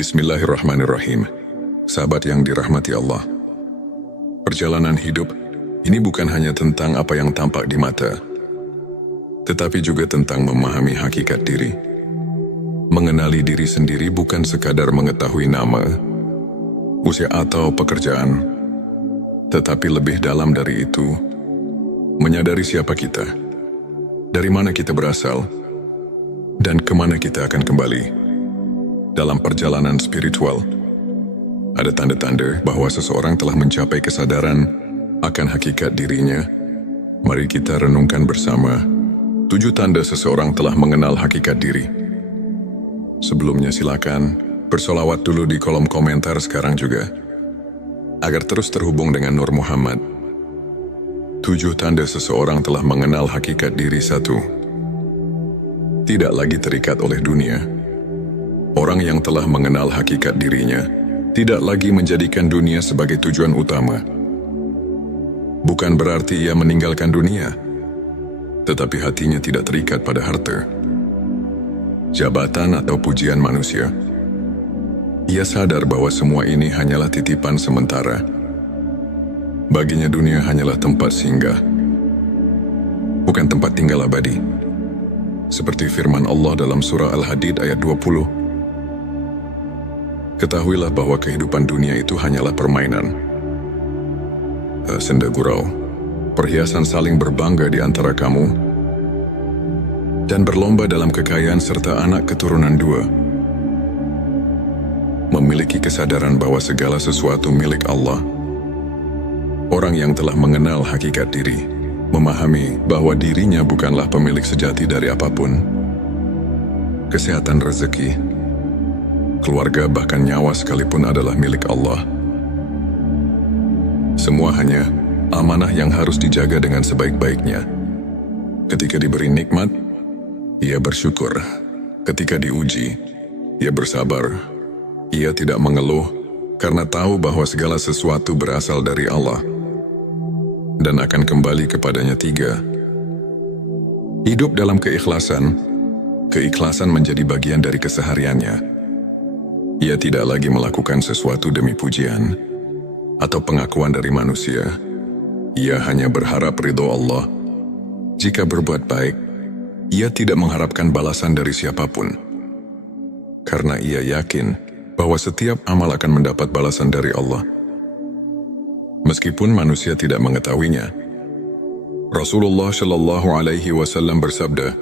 Bismillahirrahmanirrahim. Sahabat yang dirahmati Allah. Perjalanan hidup ini bukan hanya tentang apa yang tampak di mata, tetapi juga tentang memahami hakikat diri. Mengenali diri sendiri bukan sekadar mengetahui nama, usia atau pekerjaan, tetapi lebih dalam dari itu, menyadari siapa kita, dari mana kita berasal, dan kemana kita akan kembali. Dalam perjalanan spiritual, ada tanda-tanda bahwa seseorang telah mencapai kesadaran akan hakikat dirinya. Mari kita renungkan bersama 7 tanda seseorang telah mengenal hakikat diri. Sebelumnya silakan bersolawat dulu di kolom komentar sekarang juga, agar terus terhubung dengan Nur Muhammad. 7 tanda seseorang telah mengenal hakikat diri. 1. Tidak lagi terikat oleh dunia. Orang yang telah mengenal hakikat dirinya tidak lagi menjadikan dunia sebagai tujuan utama. Bukan berarti ia meninggalkan dunia, tetapi hatinya tidak terikat pada harta, jabatan atau pujian manusia. Ia sadar bahwa semua ini hanyalah titipan sementara. Baginya dunia hanyalah tempat singgah, bukan tempat tinggal abadi. Seperti firman Allah dalam surah Al-Hadid ayat 20. Ketahuilah bahwa kehidupan dunia itu hanyalah permainan, senda gurau, perhiasan saling berbangga di antara kamu, dan berlomba dalam kekayaan serta anak keturunan 2. Memiliki kesadaran bahwa segala sesuatu milik Allah. Orang yang telah mengenal hakikat diri, memahami bahwa dirinya bukanlah pemilik sejati dari apapun. Kesehatan, rezeki, keluarga, bahkan nyawa sekalipun adalah milik Allah. Semua hanya amanah yang harus dijaga dengan sebaik-baiknya. Ketika diberi nikmat, ia bersyukur. Ketika diuji, ia bersabar. Ia tidak mengeluh karena tahu bahwa segala sesuatu berasal dari Allah dan akan kembali kepadanya. 3. Hidup dalam keikhlasan. Keikhlasan menjadi bagian dari kesehariannya. Ia tidak lagi melakukan sesuatu demi pujian atau pengakuan dari manusia. Ia hanya berharap ridho Allah. Jika berbuat baik, ia tidak mengharapkan balasan dari siapapun. Karena ia yakin bahwa setiap amal akan mendapat balasan dari Allah, meskipun manusia tidak mengetahuinya. Rasulullah Shallallahu Alaihi Wasallam bersabda,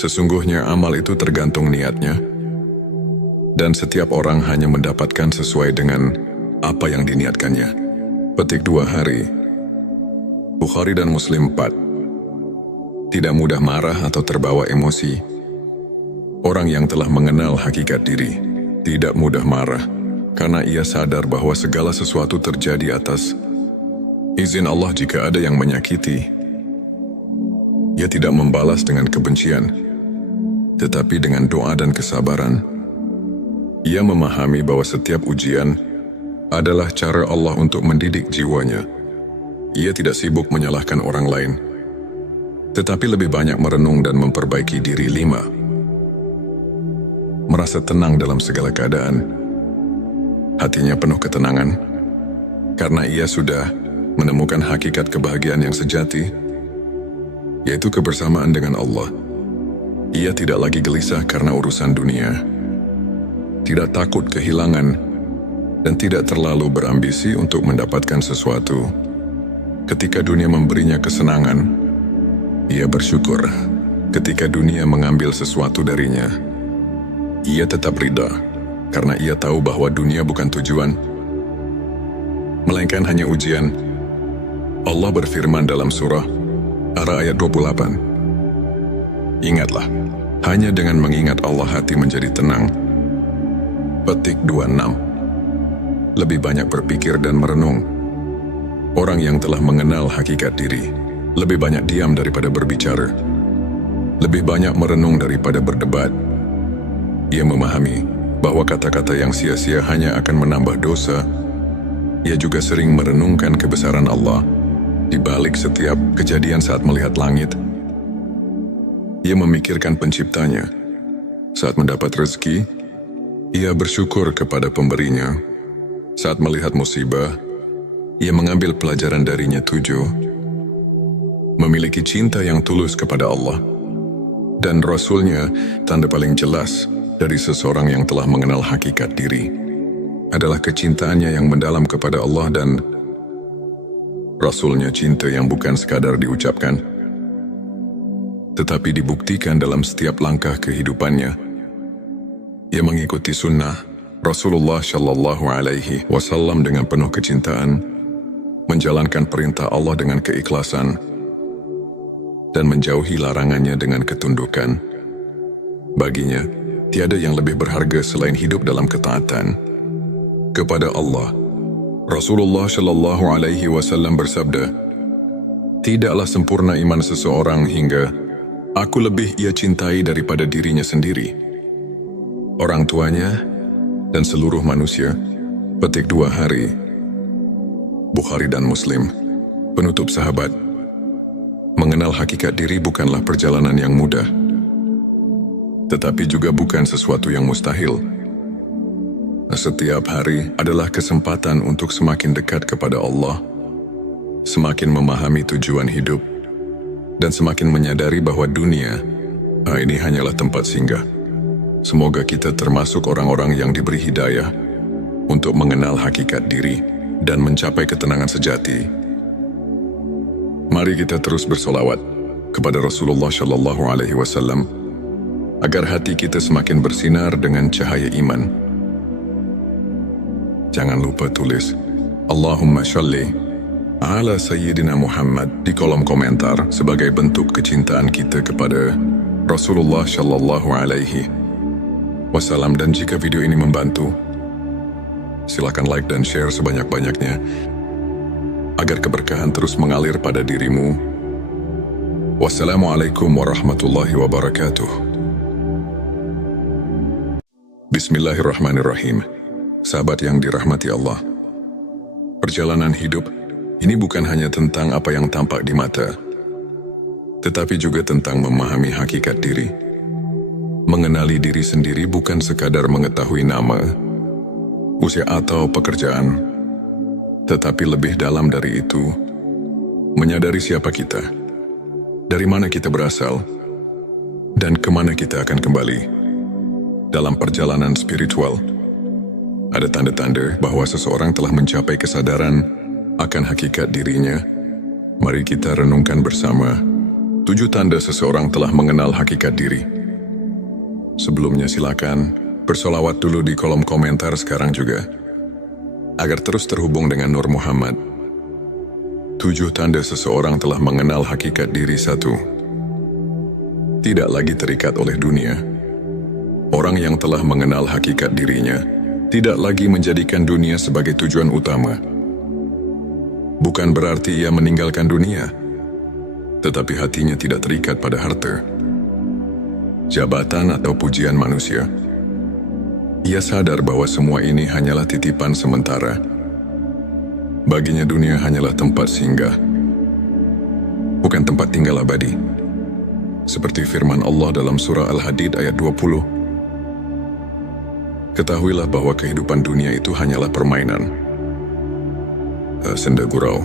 sesungguhnya amal itu tergantung niatnya, dan setiap orang hanya mendapatkan sesuai dengan apa yang diniatkannya. Petik 2 hari. Bukhari dan Muslim 4. Tidak mudah marah atau terbawa emosi. Orang yang telah mengenal hakikat diri tidak mudah marah, karena ia sadar bahwa segala sesuatu terjadi atas izin Allah. Jika ada yang menyakiti, ia tidak membalas dengan kebencian, tetapi dengan doa dan kesabaran. Ia memahami bahwa setiap ujian adalah cara Allah untuk mendidik jiwanya. Ia tidak sibuk menyalahkan orang lain, tetapi lebih banyak merenung dan memperbaiki diri. 5. Merasa tenang dalam segala keadaan. Hatinya penuh ketenangan, karena ia sudah menemukan hakikat kebahagiaan yang sejati, yaitu kebersamaan dengan Allah. Ia tidak lagi gelisah karena urusan dunia, tidak takut kehilangan, dan tidak terlalu berambisi untuk mendapatkan sesuatu. Ketika dunia memberinya kesenangan, ia bersyukur. Ketika dunia mengambil sesuatu darinya, ia tetap ridha, karena ia tahu bahwa dunia bukan tujuan, melainkan hanya ujian. Allah berfirman dalam surah Ar-Ra'd ayat 28, ingatlah, hanya dengan mengingat Allah hati menjadi tenang. Petik 26. Lebih banyak berpikir dan merenung. Orang yang telah mengenal hakikat diri lebih banyak diam daripada berbicara, lebih banyak merenung daripada berdebat. Ia memahami bahwa kata-kata yang sia-sia hanya akan menambah dosa. Ia juga sering merenungkan kebesaran Allah di balik setiap kejadian. Saat melihat langit, ia memikirkan penciptanya. Saat mendapat rezeki, Ia bersyukur kepada pemberinya. Saat melihat musibah, ia mengambil pelajaran darinya. 7. Memiliki cinta yang tulus kepada Allah dan Rasul-Nya. Tanda paling jelas dari seseorang yang telah mengenal hakikat diri adalah kecintaannya yang mendalam kepada Allah dan Rasul-Nya. Cinta yang bukan sekadar diucapkan, tetapi dibuktikan dalam setiap langkah kehidupannya. Ia mengikuti sunnah Rasulullah Shallallahu Alaihi Wasallam dengan penuh kecintaan, menjalankan perintah Allah dengan keikhlasan, dan menjauhi larangannya dengan ketundukan. Baginya, tiada yang lebih berharga selain hidup dalam ketaatan kepada Allah. Rasulullah Shallallahu Alaihi Wasallam bersabda, "Tidaklah sempurna iman seseorang hingga aku lebih ia cintai daripada dirinya sendiri, orang tuanya, dan seluruh manusia." Petik 2 hari. Bukhari dan Muslim. Penutup sahabat, mengenal hakikat diri bukanlah perjalanan yang mudah, tetapi juga bukan sesuatu yang mustahil. Setiap hari adalah kesempatan untuk semakin dekat kepada Allah, semakin memahami tujuan hidup, dan semakin menyadari bahwa dunia ini hanyalah tempat singgah. Semoga kita termasuk orang-orang yang diberi hidayah untuk mengenal hakikat diri dan mencapai ketenangan sejati. Mari kita terus bersolawat kepada Rasulullah Shallallahu Alaihi Wasallam agar hati kita semakin bersinar dengan cahaya iman. Jangan lupa tulis Allahumma sholli ala Sayyidina Muhammad di kolom komentar sebagai bentuk kecintaan kita kepada Rasulullah Shallallahu Alaihi Wasallam. Dan jika video ini membantu, silakan like dan share sebanyak-banyaknya agar keberkahan terus mengalir pada dirimu. Wassalamualaikum warahmatullahi wabarakatuh. Bismillahirrahmanirrahim. Sahabat yang dirahmati Allah, perjalanan hidup ini bukan hanya tentang apa yang tampak di mata, tetapi juga tentang memahami hakikat diri. Mengenali diri sendiri bukan sekadar mengetahui nama, usia atau pekerjaan, tetapi lebih dalam dari itu, menyadari siapa kita, dari mana kita berasal, dan kemana kita akan kembali. Dalam perjalanan spiritual, ada tanda-tanda bahwa seseorang telah mencapai kesadaran akan hakikat dirinya. Mari kita renungkan bersama 7 tanda seseorang telah mengenal hakikat diri. Sebelumnya silakan bersolawat dulu di kolom komentar sekarang juga, agar terus terhubung dengan Nur Muhammad. 7 tanda seseorang telah mengenal hakikat diri. 1. Tidak lagi terikat oleh dunia. Orang yang telah mengenal hakikat dirinya tidak lagi menjadikan dunia sebagai tujuan utama. Bukan berarti ia meninggalkan dunia, tetapi hatinya tidak terikat pada harta, jabatan atau pujian manusia. Ia sadar bahwa semua ini hanyalah titipan sementara. Baginya dunia hanyalah tempat singgah, bukan tempat tinggal abadi. Seperti firman Allah dalam surah Al-Hadid ayat 20. Ketahuilah bahwa kehidupan dunia itu hanyalah permainan, senda gurau,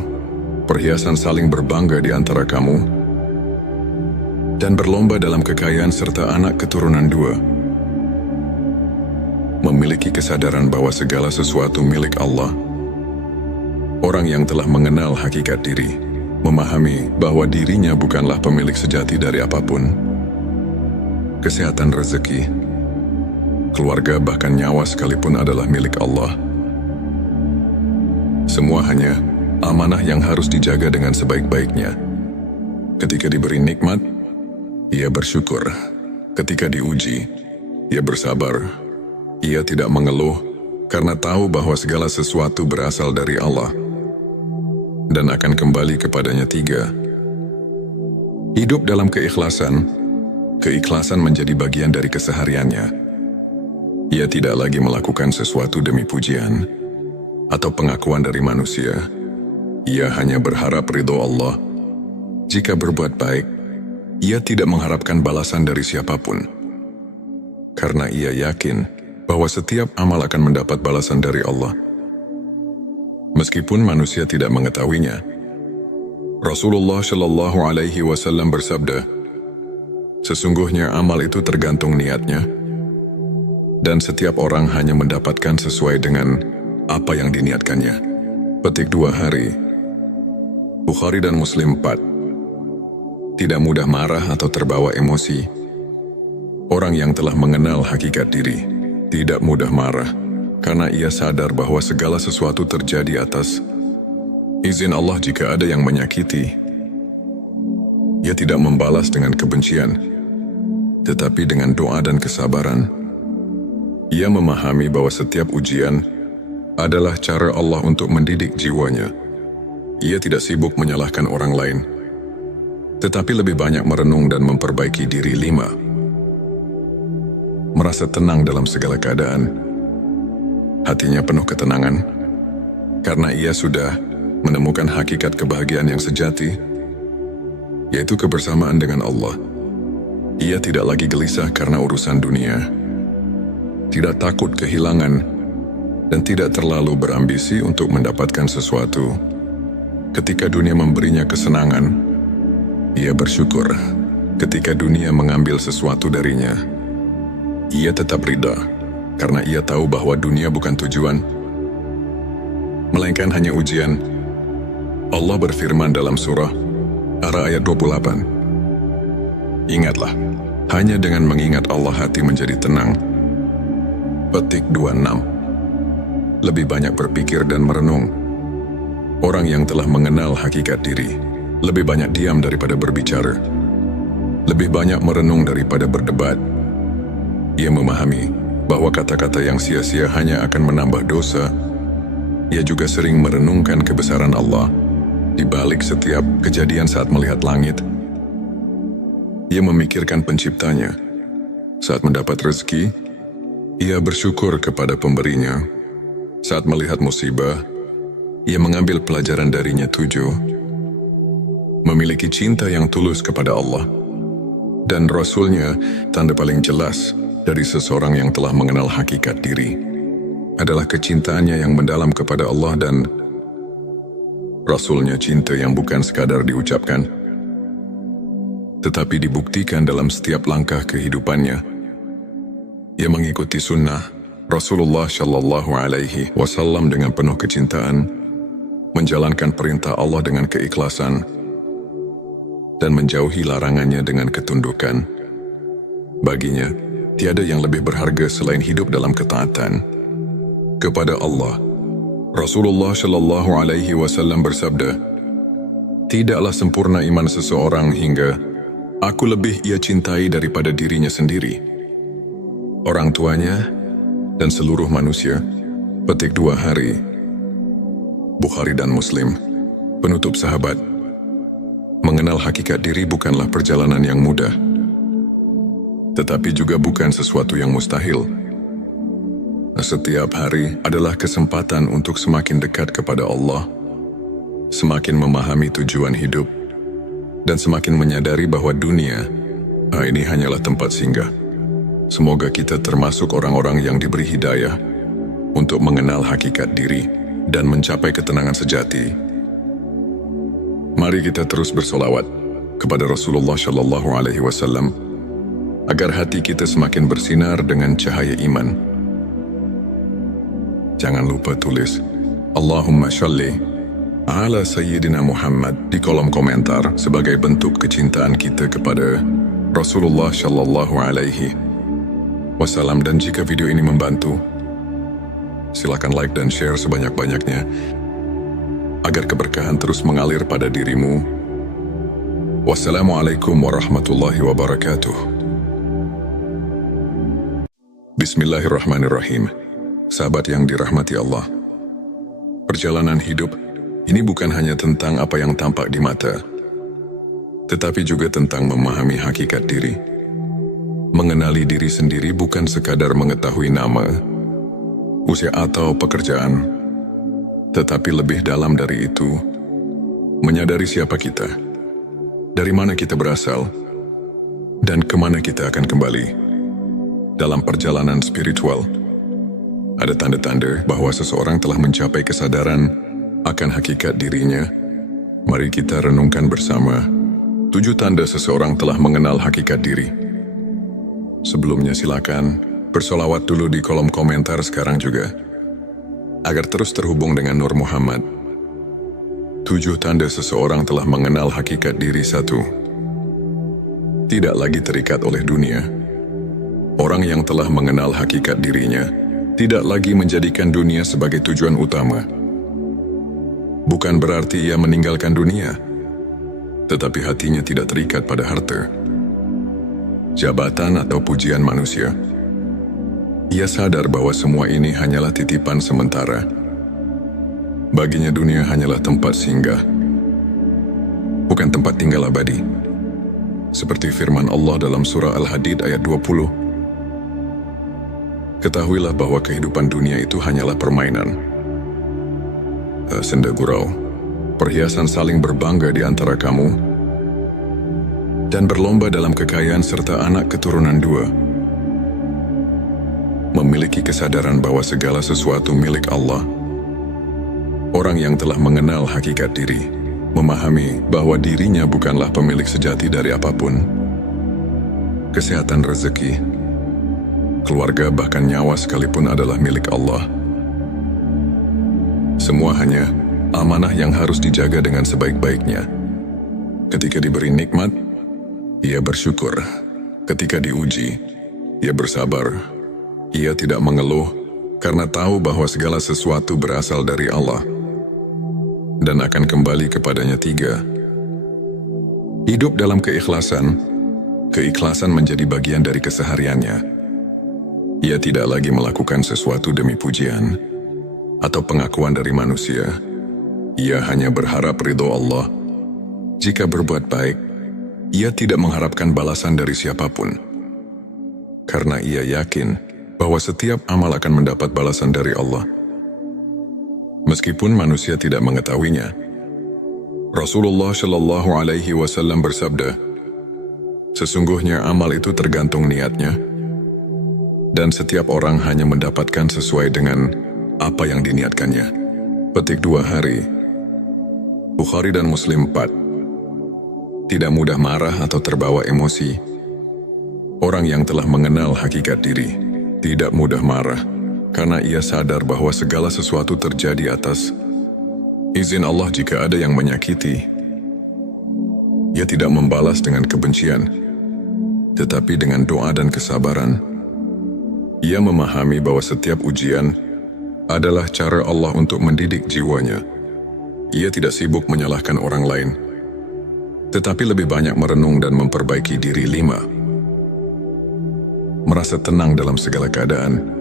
perhiasan saling berbangga di antara kamu, dan berlomba dalam kekayaan serta anak keturunan 2. Memiliki kesadaran bahwa segala sesuatu milik Allah. Orang yang telah mengenal hakikat diri, memahami bahwa dirinya bukanlah pemilik sejati dari apapun. Kesehatan, rezeki, keluarga, bahkan nyawa sekalipun adalah milik Allah. Semua hanya amanah yang harus dijaga dengan sebaik-baiknya. Ketika diberi nikmat, ia bersyukur. Ketika diuji, ia bersabar. Ia tidak mengeluh karena tahu bahwa segala sesuatu berasal dari Allah dan akan kembali kepadanya. 3. Hidup dalam keikhlasan. Keikhlasan menjadi bagian dari kesehariannya. Ia tidak lagi melakukan sesuatu demi pujian atau pengakuan dari manusia. Ia hanya berharap ridho Allah. Jika berbuat baik, ia tidak mengharapkan balasan dari siapapun, karena ia yakin bahwa setiap amal akan mendapat balasan dari Allah. Meskipun manusia tidak mengetahuinya, Rasulullah Shallallahu Alaihi Wasallam bersabda, sesungguhnya amal itu tergantung niatnya, dan setiap orang hanya mendapatkan sesuai dengan apa yang diniatkannya. Petik 2 hari. Bukhari dan Muslim 4. Tidak mudah marah atau terbawa emosi. Orang yang telah mengenal hakikat diri tidak mudah marah, karena ia sadar bahwa segala sesuatu terjadi atas izin Allah. Jika ada yang menyakiti, ia tidak membalas dengan kebencian, tetapi dengan doa dan kesabaran. Ia memahami bahwa setiap ujian adalah cara Allah untuk mendidik jiwanya. Ia tidak sibuk menyalahkan orang lain, tetapi lebih banyak merenung dan memperbaiki diri. 5. Merasa tenang dalam segala keadaan. Hatinya penuh ketenangan, karena ia sudah menemukan hakikat kebahagiaan yang sejati, yaitu kebersamaan dengan Allah. Ia tidak lagi gelisah karena urusan dunia, tidak takut kehilangan, dan tidak terlalu berambisi untuk mendapatkan sesuatu. Ketika dunia memberinya kesenangan, ia bersyukur. Ketika dunia mengambil sesuatu darinya, ia tetap ridha, karena ia tahu bahwa dunia bukan tujuan, melainkan hanya ujian. Allah berfirman dalam surah Ar-Ra'd ayat 28. Ingatlah, hanya dengan mengingat Allah hati menjadi tenang. Petik 26. Lebih banyak berpikir dan merenung. Orang yang telah mengenal hakikat diri lebih banyak diam daripada berbicara, lebih banyak merenung daripada berdebat. Ia memahami bahwa kata-kata yang sia-sia hanya akan menambah dosa. Ia juga sering merenungkan kebesaran Allah di balik setiap kejadian. Saat melihat langit, ia memikirkan penciptanya. Saat mendapat rezeki, ia bersyukur kepada pemberinya. Saat melihat musibah, ia mengambil pelajaran darinya. 7. Memiliki cinta yang tulus kepada Allah dan Rasul-Nya. Tanda paling jelas dari seseorang yang telah mengenal hakikat diri adalah kecintaannya yang mendalam kepada Allah dan Rasul-Nya. Cinta yang bukan sekadar diucapkan, tetapi dibuktikan dalam setiap langkah kehidupannya. Ia mengikuti sunnah Rasulullah Shallallahu Alaihi Wasallam dengan penuh kecintaan, menjalankan perintah Allah dengan keikhlasan, dan menjauhi larangannya dengan ketundukan. Baginya, tiada yang lebih berharga selain hidup dalam ketaatan kepada Allah. Rasulullah Shallallahu Alaihi Wasallam bersabda, tidaklah sempurna iman seseorang hingga aku lebih ia cintai daripada dirinya sendiri, orang tuanya, dan seluruh manusia. Petik 2 hari. Bukhari dan Muslim. Penutup sahabat, mengenal hakikat diri bukanlah perjalanan yang mudah, tetapi juga bukan sesuatu yang mustahil. Setiap hari adalah kesempatan untuk semakin dekat kepada Allah, semakin memahami tujuan hidup, dan semakin menyadari bahwa dunia ini hanyalah tempat singgah. Semoga kita termasuk orang-orang yang diberi hidayah untuk mengenal hakikat diri dan mencapai ketenangan sejati. Mari kita terus bersolawat kepada Rasulullah Shallallahu Alaihi Wasallam agar hati kita semakin bersinar dengan cahaya iman. Jangan lupa tulis Allahumma sholli ala Sayyidina Muhammad di kolom komentar sebagai bentuk kecintaan kita kepada Rasulullah Shallallahu Alaihi Wasallam. Dan jika video ini membantu, silakan like dan share sebanyak-banyaknya agar keberkahan terus mengalir pada dirimu. Wassalamualaikum warahmatullahi wabarakatuh. Bismillahirrahmanirrahim. Sahabat yang dirahmati Allah, perjalanan hidup ini bukan hanya tentang apa yang tampak di mata, tetapi juga tentang memahami hakikat diri. Mengenali diri sendiri bukan sekadar mengetahui nama, usia atau pekerjaan, tetapi lebih dalam dari itu, menyadari siapa kita, dari mana kita berasal, dan kemana kita akan kembali. Dalam perjalanan spiritual, Ada tanda-tanda bahwa seseorang telah mencapai kesadaran akan hakikat dirinya. Mari kita renungkan bersama 7 tanda seseorang telah mengenal hakikat diri. Sebelumnya silakan bersolawat dulu di kolom komentar sekarang juga, agar terus terhubung dengan Nur Muhammad. 7 tanda seseorang telah mengenal hakikat diri. 1. Tidak lagi terikat oleh dunia. Orang yang telah mengenal hakikat dirinya tidak lagi menjadikan dunia sebagai tujuan utama. Bukan berarti ia meninggalkan dunia, tetapi hatinya tidak terikat pada harta, jabatan atau pujian manusia. Ia sadar bahwa semua ini hanyalah titipan sementara. Baginya dunia hanyalah tempat singgah, bukan tempat tinggal abadi. Seperti firman Allah dalam surah Al-Hadid ayat 20. Ketahuilah bahwa kehidupan dunia itu hanyalah permainan, senda gurau, perhiasan saling berbangga di antara kamu, dan berlomba dalam kekayaan serta anak keturunan 2. Memiliki kesadaran bahwa segala sesuatu milik Allah. Orang yang telah mengenal hakikat diri, memahami bahwa dirinya bukanlah pemilik sejati dari apapun. Kesehatan, rezeki, keluarga, bahkan nyawa sekalipun adalah milik Allah. Semua hanya amanah yang harus dijaga dengan sebaik-baiknya. Ketika diberi nikmat, ia bersyukur. Ketika diuji, ia bersabar. Ia tidak mengeluh karena tahu bahwa segala sesuatu berasal dari Allah dan akan kembali kepadanya. 3. Hidup dalam keikhlasan. Keikhlasan menjadi bagian dari kesehariannya. Ia tidak lagi melakukan sesuatu demi pujian atau pengakuan dari manusia. Ia hanya berharap ridho Allah. Jika berbuat baik, ia tidak mengharapkan balasan dari siapapun, karena ia yakin bahwa setiap amal akan mendapat balasan dari Allah, meskipun manusia tidak mengetahuinya. Rasulullah Shallallahu Alaihi Wasallam bersabda, sesungguhnya amal itu tergantung niatnya, dan setiap orang hanya mendapatkan sesuai dengan apa yang diniatkannya. Petik 2 hari. Bukhari dan Muslim 4. Tidak mudah marah atau terbawa emosi. Orang yang telah mengenal hakikat diri tidak mudah marah, karena ia sadar bahwa segala sesuatu terjadi atas izin Allah. Jika ada yang menyakiti, ia tidak membalas dengan kebencian, tetapi dengan doa dan kesabaran. Ia memahami bahwa setiap ujian adalah cara Allah untuk mendidik jiwanya. Ia tidak sibuk menyalahkan orang lain, tetapi lebih banyak merenung dan memperbaiki diri. 5. Merasa tenang dalam segala keadaan.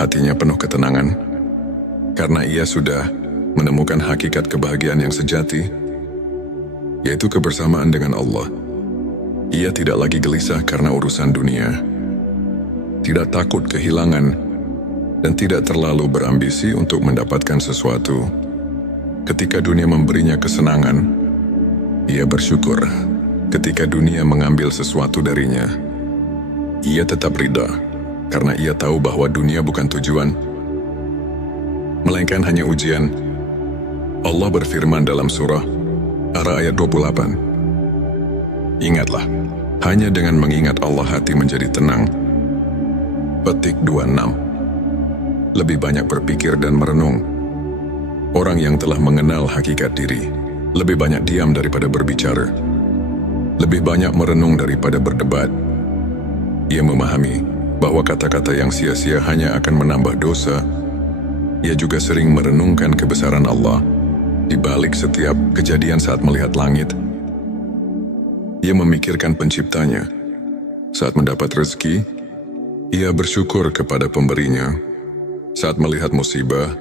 Hatinya penuh ketenangan, karena ia sudah menemukan hakikat kebahagiaan yang sejati, yaitu kebersamaan dengan Allah. Ia tidak lagi gelisah karena urusan dunia, tidak takut kehilangan, dan tidak terlalu berambisi untuk mendapatkan sesuatu. Ketika dunia memberinya kesenangan, ia bersyukur. Ketika dunia mengambil sesuatu darinya, ia tetap ridha, karena ia tahu bahwa dunia bukan tujuan, melainkan hanya ujian. Allah berfirman dalam surah Ar-Ra'd ayat 28. Ingatlah, hanya dengan mengingat Allah hati menjadi tenang. Petik 26. Lebih banyak berpikir dan merenung. Orang yang telah mengenal hakikat diri lebih banyak diam daripada berbicara, lebih banyak merenung daripada berdebat. Ia memahami bahwa kata-kata yang sia-sia hanya akan menambah dosa. Ia juga sering merenungkan kebesaran Allah di balik setiap kejadian. Saat melihat langit, ia memikirkan penciptanya. Saat mendapat rezeki, ia bersyukur kepada pemberinya. Saat melihat musibah,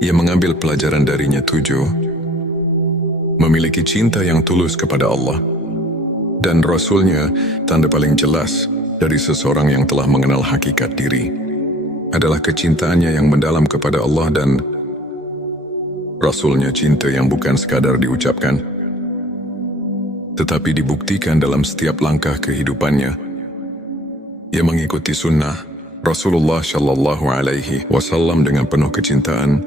ia mengambil pelajaran darinya. 7. Memiliki cinta yang tulus kepada Allah dan Rasul-Nya. Tanda paling jelas dari seseorang yang telah mengenal hakikat diri adalah kecintaannya yang mendalam kepada Allah dan Rasul-Nya. Cinta yang bukan sekadar diucapkan, tetapi dibuktikan dalam setiap langkah kehidupannya. Ia mengikuti sunnah, Rasulullah Shallallahu Alaihi Wasallam dengan penuh kecintaan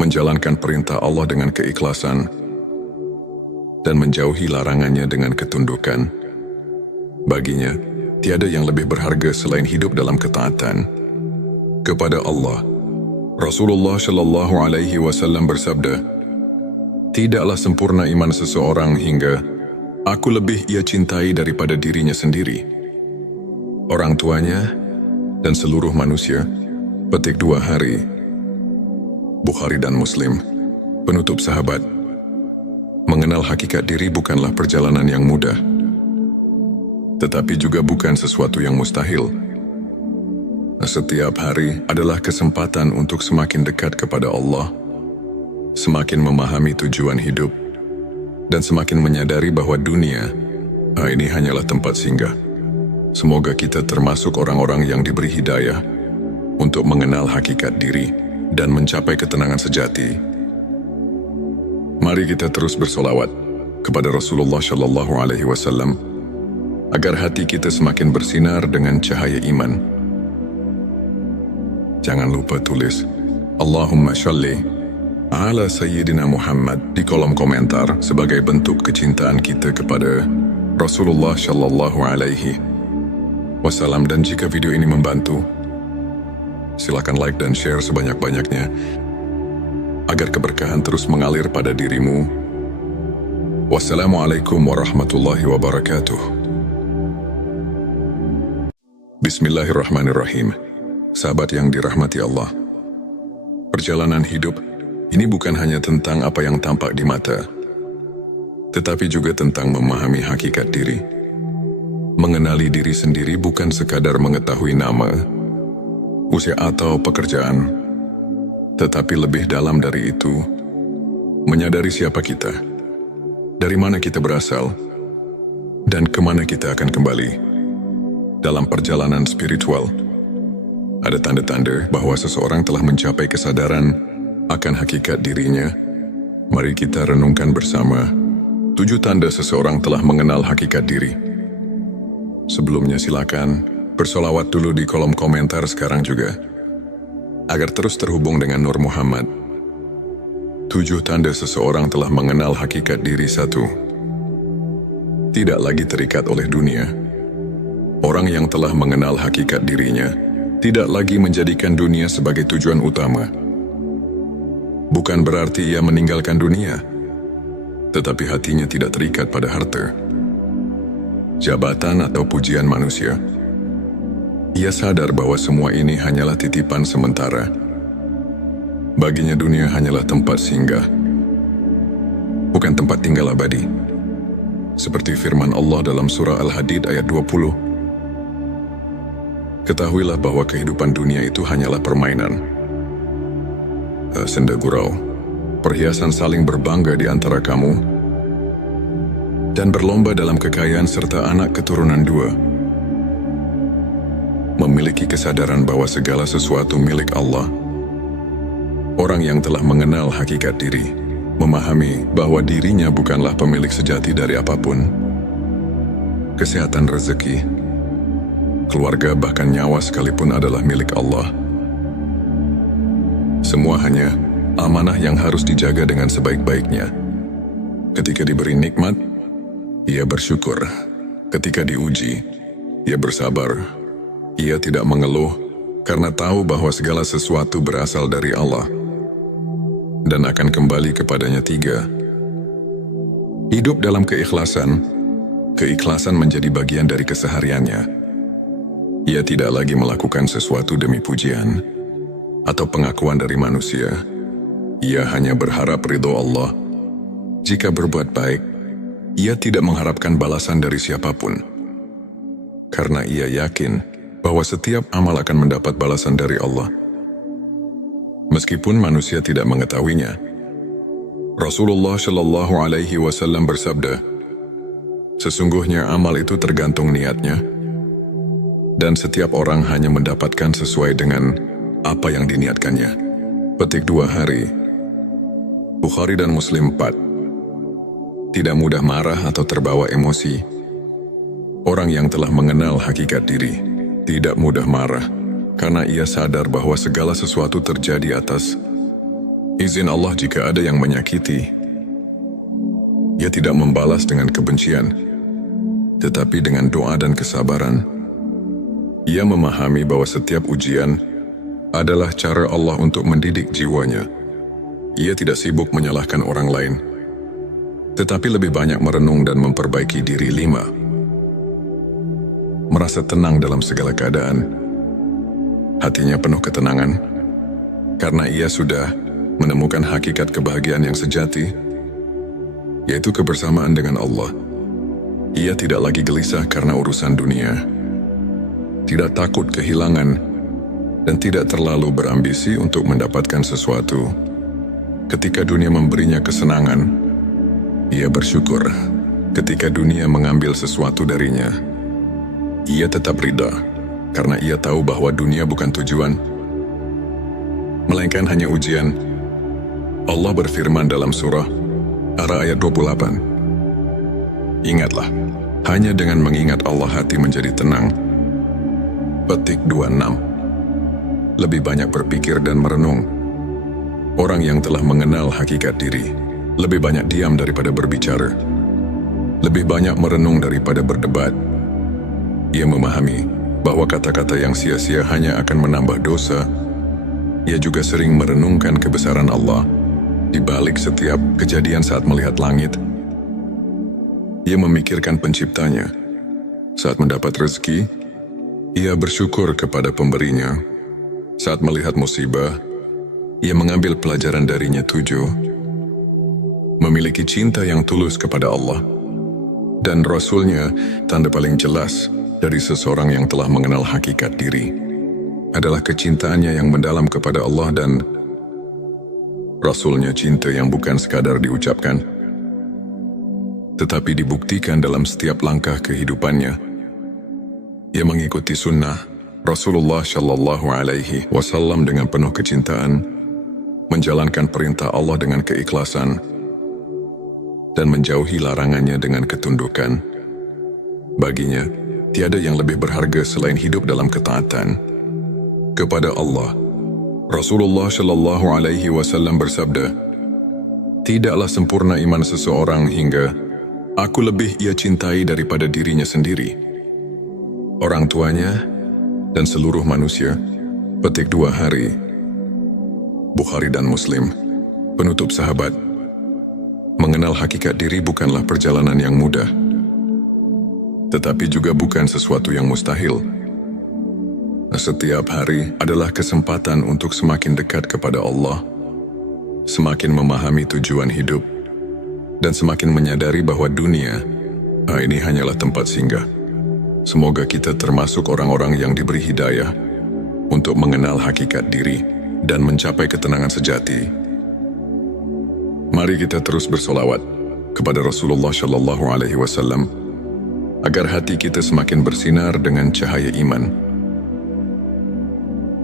menjalankan perintah Allah dengan keikhlasan dan menjauhi larangannya dengan ketundukan. Baginya, tiada yang lebih berharga selain hidup dalam ketaatan kepada Allah. Rasulullah Shallallahu Alaihi Wasallam bersabda, "Tidaklah sempurna iman seseorang hingga aku lebih ia cintai daripada dirinya sendiri, orang tuanya, dan seluruh manusia." Petik 2 hari. Bukhari dan Muslim. Penutup sahabat, mengenal hakikat diri bukanlah perjalanan yang mudah, tetapi juga bukan sesuatu yang mustahil. Setiap hari adalah kesempatan untuk semakin dekat kepada Allah, semakin memahami tujuan hidup, dan semakin menyadari bahwa dunia ini hanyalah tempat singgah. Semoga kita termasuk orang-orang yang diberi hidayah untuk mengenal hakikat diri dan mencapai ketenangan sejati. Mari kita terus bersolawat kepada Rasulullah Shallallahu Alaihi Wasallam agar hati kita semakin bersinar dengan cahaya iman. Jangan lupa tulis Allahumma sholli ala Sayyidina Muhammad di kolom komentar sebagai bentuk kecintaan kita kepada Rasulullah Shallallahu Alaihi Wasallam. Dan jika video ini membantu, silakan like dan share sebanyak-banyaknya agar keberkahan terus mengalir pada dirimu. Wassalamualaikum warahmatullahi wabarakatuh. Bismillahirrahmanirrahim. Sahabat yang dirahmati Allah, perjalanan hidup ini bukan hanya tentang apa yang tampak di mata, tetapi juga tentang memahami hakikat diri. Mengenali diri sendiri bukan sekadar mengetahui nama, usia atau pekerjaan, tetapi lebih dalam dari itu, menyadari siapa kita, dari mana kita berasal, dan kemana kita akan kembali. Dalam perjalanan spiritual, ada tanda-tanda bahwa seseorang telah mencapai kesadaran akan hakikat dirinya. Mari kita renungkan bersama 7 tanda seseorang telah mengenal hakikat diri. Sebelumnya silakan bersolawat dulu di kolom komentar sekarang juga, agar terus terhubung dengan Nur Muhammad. 7 tanda seseorang telah mengenal hakikat diri. 1. Tidak lagi terikat oleh dunia. Orang yang telah mengenal hakikat dirinya tidak lagi menjadikan dunia sebagai tujuan utama. Bukan berarti ia meninggalkan dunia, tetapi hatinya tidak terikat pada harta, jabatan atau pujian manusia. Ia sadar bahwa semua ini hanyalah titipan sementara. Baginya dunia hanyalah tempat singgah, bukan tempat tinggal abadi. Seperti firman Allah dalam surah Al-Hadid ayat 20. Ketahuilah bahwa kehidupan dunia itu hanyalah permainan, senda gurau, perhiasan saling berbangga di antara kamu, dan berlomba dalam kekayaan serta anak keturunan 2. Memiliki kesadaran bahwa segala sesuatu milik Allah. Orang yang telah mengenal hakikat diri, memahami bahwa dirinya bukanlah pemilik sejati dari apapun. Kesehatan, rezeki, keluarga, bahkan nyawa sekalipun adalah milik Allah. Semua hanya amanah yang harus dijaga dengan sebaik-baiknya. Ketika diberi nikmat, ia bersyukur. Ketika diuji, ia bersabar. Ia tidak mengeluh karena tahu bahwa segala sesuatu berasal dari Allah dan akan kembali kepadanya. 3. Hidup dalam keikhlasan. Keikhlasan menjadi bagian dari kesehariannya. Ia tidak lagi melakukan sesuatu demi pujian atau pengakuan dari manusia. Ia hanya berharap ridho Allah. Jika berbuat baik, ia tidak mengharapkan balasan dari siapapun, karena ia yakin bahwa setiap amal akan mendapat balasan dari Allah, meskipun manusia tidak mengetahuinya. Rasulullah Shallallahu Alaihi Wasallam bersabda, "Sesungguhnya amal itu tergantung niatnya, dan setiap orang hanya mendapatkan sesuai dengan apa yang diniatkannya." Petik 2 hari. Bukhari dan Muslim. 4. Tidak mudah marah atau terbawa emosi. Orang yang telah mengenal hakikat diri tidak mudah marah karena ia sadar bahwa segala sesuatu terjadi atas izin Allah. Jika ada yang menyakiti, ia tidak membalas dengan kebencian, tetapi dengan doa dan kesabaran. Ia memahami bahwa setiap ujian adalah cara Allah untuk mendidik jiwanya. Ia tidak sibuk menyalahkan orang lain, tetapi lebih banyak merenung dan memperbaiki diri. 5. Merasa tenang dalam segala keadaan. Hatinya penuh ketenangan, karena ia sudah menemukan hakikat kebahagiaan yang sejati, yaitu kebersamaan dengan Allah. Ia tidak lagi gelisah karena urusan dunia, tidak takut kehilangan, dan tidak terlalu berambisi untuk mendapatkan sesuatu. Ketika dunia memberinya kesenangan, ia bersyukur. Ketika dunia mengambil sesuatu darinya, ia tetap ridha, karena ia tahu bahwa dunia bukan tujuan, melainkan hanya ujian. Allah berfirman dalam surah Ar-Ra'd ayat 28. Ingatlah, hanya dengan mengingat Allah hati menjadi tenang. Petik 26. Lebih banyak berpikir dan merenung. Orang yang telah mengenal hakikat diri lebih banyak diam daripada berbicara, lebih banyak merenung daripada berdebat. Ia memahami bahwa kata-kata yang sia-sia hanya akan menambah dosa. Ia juga sering merenungkan kebesaran Allah di balik setiap kejadian. Saat melihat langit, ia memikirkan penciptanya. Saat mendapat rezeki, ia bersyukur kepada pemberinya. Saat melihat musibah, ia mengambil pelajaran darinya. 7. Memiliki cinta yang tulus kepada Allah dan Rasul-Nya. Tanda paling jelas dari seseorang yang telah mengenal hakikat diri adalah kecintaannya yang mendalam kepada Allah dan Rasul-Nya. Cinta yang bukan sekadar diucapkan, tetapi dibuktikan dalam setiap langkah kehidupannya. Ia mengikuti sunnah Rasulullah Shallallahu Alaihi Wasallam dengan penuh kecintaan, menjalankan perintah Allah dengan keikhlasan, dan menjauhi larangannya dengan ketundukan. Baginya, tiada yang lebih berharga selain hidup dalam ketaatan kepada Allah. Rasulullah Shallallahu Alaihi Wasallam bersabda, "Tidaklah sempurna iman seseorang hingga aku lebih ia cintai daripada dirinya sendiri, orang tuanya, dan seluruh manusia." Petik 2 hari. Bukhari dan Muslim. Penutup sahabat, mengenal hakikat diri bukanlah perjalanan yang mudah, tetapi juga bukan sesuatu yang mustahil. Setiap hari adalah kesempatan untuk semakin dekat kepada Allah, semakin memahami tujuan hidup, dan semakin menyadari bahwa dunia ini hanyalah tempat singgah. Semoga kita termasuk orang-orang yang diberi hidayah untuk mengenal hakikat diri dan mencapai ketenangan sejati. Mari kita terus bersolawat kepada Rasulullah Shallallahu Alaihi Wasallam agar hati kita semakin bersinar dengan cahaya iman.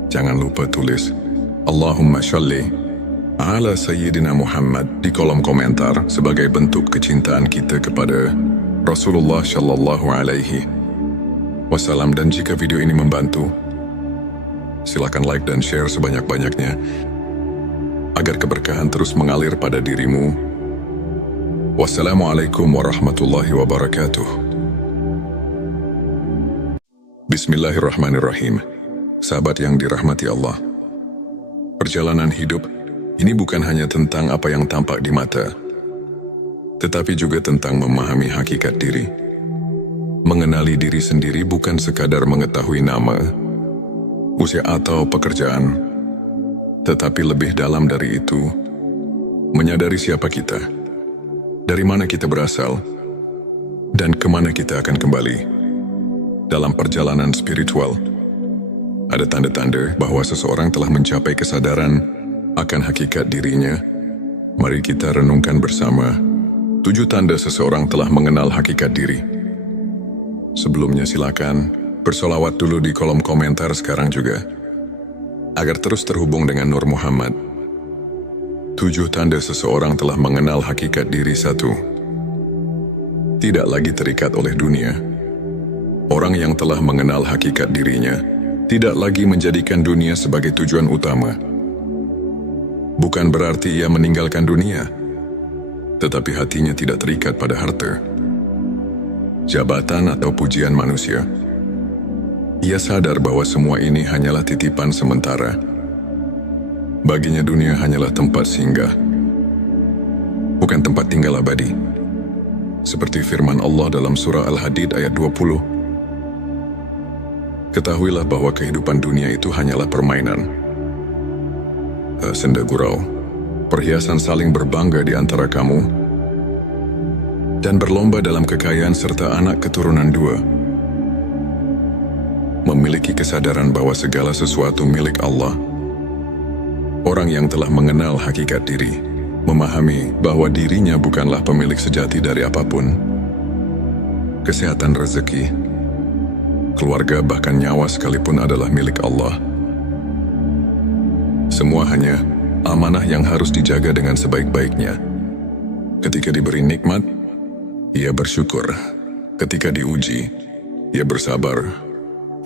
Jangan lupa tulis Allahumma sholli ala Sayyidina Muhammad di kolom komentar sebagai bentuk kecintaan kita kepada Rasulullah Shallallahu Alaihi Wasallam. Dan jika video ini membantu, silakan like dan share sebanyak-banyaknya agar keberkahan terus mengalir pada dirimu. Wassalamualaikum warahmatullahi wabarakatuh. Bismillahirrahmanirrahim. Sahabat yang dirahmati Allah, perjalanan hidup ini bukan hanya tentang apa yang tampak di mata, tetapi juga tentang memahami hakikat diri. Mengenali diri sendiri bukan sekadar mengetahui nama, usia atau pekerjaan, tetapi lebih dalam dari itu, menyadari siapa kita, dari mana kita berasal, dan kemana kita akan kembali. Dalam perjalanan spiritual, ada tanda-tanda bahwa seseorang telah mencapai kesadaran akan hakikat dirinya. Mari kita renungkan bersama 7 tanda seseorang telah mengenal hakikat diri. Sebelumnya silakan bersolawat dulu di kolom komentar sekarang juga, agar terus terhubung dengan Nur Muhammad. 7 tanda seseorang telah mengenal hakikat diri. 1. Tidak lagi terikat oleh dunia. Orang yang telah mengenal hakikat dirinya tidak lagi menjadikan dunia sebagai tujuan utama. Bukan berarti ia meninggalkan dunia, tetapi hatinya tidak terikat pada harta, jabatan atau pujian manusia. Ia sadar bahwa semua ini hanyalah titipan sementara. Baginya dunia hanyalah tempat singgah, bukan tempat tinggal abadi. Seperti firman Allah dalam surah Al-Hadid ayat 20. Ketahuilah bahwa kehidupan dunia itu hanyalah permainan, senda gurau, perhiasan saling berbangga di antara kamu, dan berlomba dalam kekayaan serta anak keturunan dua. Memiliki kesadaran bahwa segala sesuatu milik Allah. Orang yang telah mengenal hakikat diri, memahami bahwa dirinya bukanlah pemilik sejati dari apapun. Kesehatan, rezeki, keluarga, bahkan nyawa sekalipun adalah milik Allah. Semua hanya amanah yang harus dijaga dengan sebaik-baiknya. Ketika diberi nikmat, ia bersyukur. Ketika diuji, ia bersabar.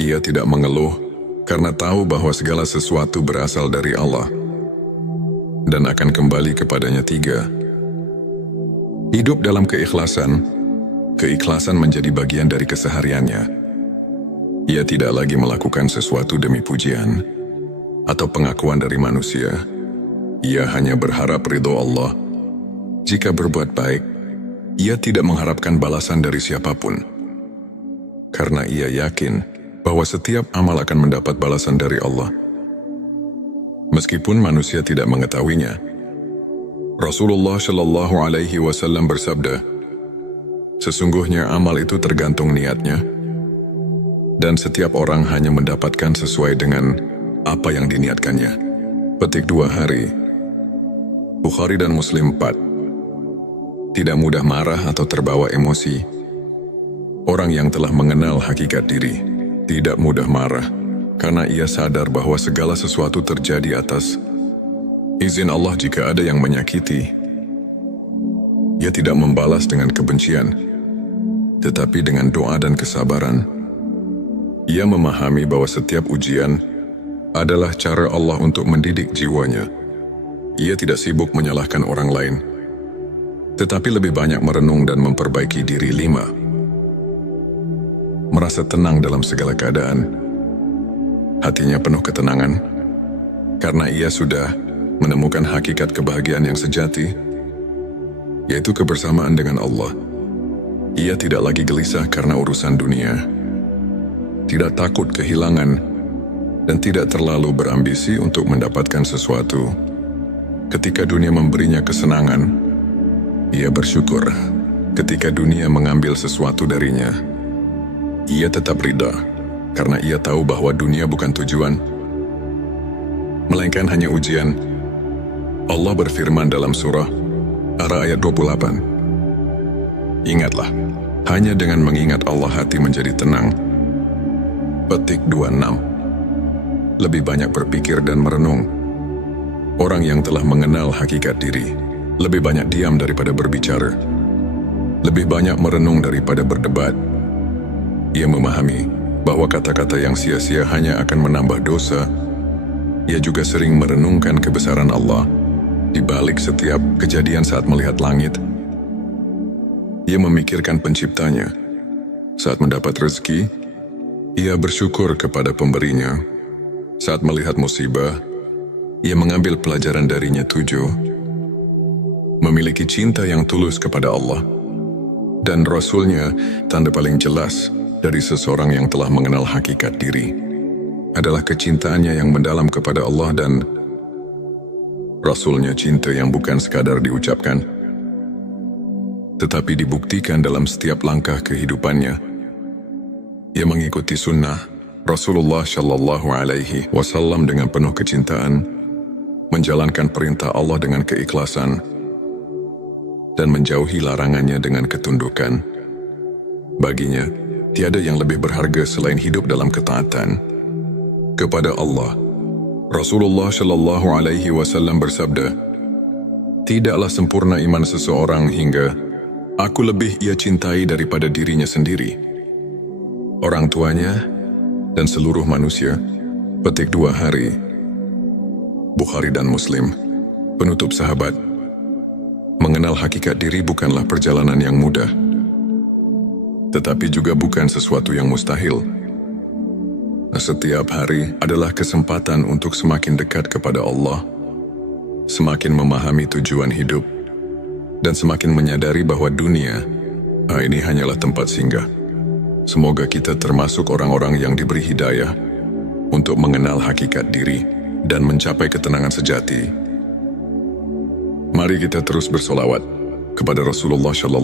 Ia tidak mengeluh karena tahu bahwa segala sesuatu berasal dari Allah dan akan kembali kepadanya. 3. Hidup dalam keikhlasan. Keikhlasan menjadi bagian dari kesehariannya. Ia tidak lagi melakukan sesuatu demi pujian atau pengakuan dari manusia. Ia hanya berharap ridho Allah. Jika berbuat baik, ia tidak mengharapkan balasan dari siapapun, karena ia yakin bahwa setiap amal akan mendapat balasan dari Allah, meskipun manusia tidak mengetahuinya. Rasulullah Shallallahu Alaihi Wasallam bersabda, sesungguhnya amal itu tergantung niatnya, dan setiap orang hanya mendapatkan sesuai dengan apa yang diniatkannya. Petik 2 hari. Bukhari dan Muslim 4. Tidak mudah marah atau terbawa emosi. Orang yang telah mengenal hakikat diri tidak mudah marah, karena ia sadar bahwa segala sesuatu terjadi atas izin Allah. Jika ada yang menyakiti, ia tidak membalas dengan kebencian, tetapi dengan doa dan kesabaran. Ia memahami bahwa setiap ujian adalah cara Allah untuk mendidik jiwanya. Ia tidak sibuk menyalahkan orang lain, tetapi lebih banyak merenung dan memperbaiki diri. 5. Merasa tenang dalam segala keadaan. Hatinya penuh ketenangan, karena ia sudah menemukan hakikat kebahagiaan yang sejati, yaitu kebersamaan dengan Allah. Ia tidak lagi gelisah karena urusan dunia, tidak takut kehilangan, dan tidak terlalu berambisi untuk mendapatkan sesuatu. Ketika dunia memberinya kesenangan, ia bersyukur. Ketika dunia mengambil sesuatu darinya, ia tetap ridha, karena ia tahu bahwa dunia bukan tujuan, melainkan hanya ujian. Allah berfirman dalam surah Ar-Ra'd ayat 28. Ingatlah, hanya dengan mengingat Allah hati menjadi tenang. Petik 26. Lebih banyak berpikir dan merenung. Orang yang telah mengenal hakikat diri lebih banyak diam daripada berbicara, lebih banyak merenung daripada berdebat. Ia memahami bahwa kata-kata yang sia-sia hanya akan menambah dosa. Ia juga sering merenungkan kebesaran Allah di balik setiap kejadian. Saat melihat langit, ia memikirkan penciptanya. Saat mendapat rezeki, ia bersyukur kepada pemberinya. Saat melihat musibah, ia mengambil pelajaran darinya. 7. Memiliki cinta yang tulus kepada Allah dan Rasul-Nya. Tanda paling jelas dari seseorang yang telah mengenal hakikat diri adalah kecintaannya yang mendalam kepada Allah dan Rasul-Nya. Cinta yang bukan sekadar diucapkan, tetapi dibuktikan dalam setiap langkah kehidupannya. Ia mengikuti sunnah Rasulullah Shallallahu Alaihi Wasallam dengan penuh kecintaan, menjalankan perintah Allah dengan keikhlasan, dan menjauhi larangannya dengan ketundukan. Baginya, tiada yang lebih berharga selain hidup dalam ketaatan kepada Allah. Rasulullah Shallallahu Alaihi Wasallam bersabda, tidaklah sempurna iman seseorang hingga aku lebih ia cintai daripada dirinya sendiri, orang tuanya, dan seluruh manusia. Petik 2 hari. Bukhari dan Muslim. Penutup sahabat. Mengenal hakikat diri bukanlah perjalanan yang mudah, tetapi juga bukan sesuatu yang mustahil. Setiap hari adalah kesempatan untuk semakin dekat kepada Allah, semakin memahami tujuan hidup, dan semakin menyadari bahwa dunia ini hanyalah tempat singgah. Semoga kita termasuk orang-orang yang diberi hidayah untuk mengenal hakikat diri dan mencapai ketenangan sejati. Mari kita terus bersolawat kepada Rasulullah SAW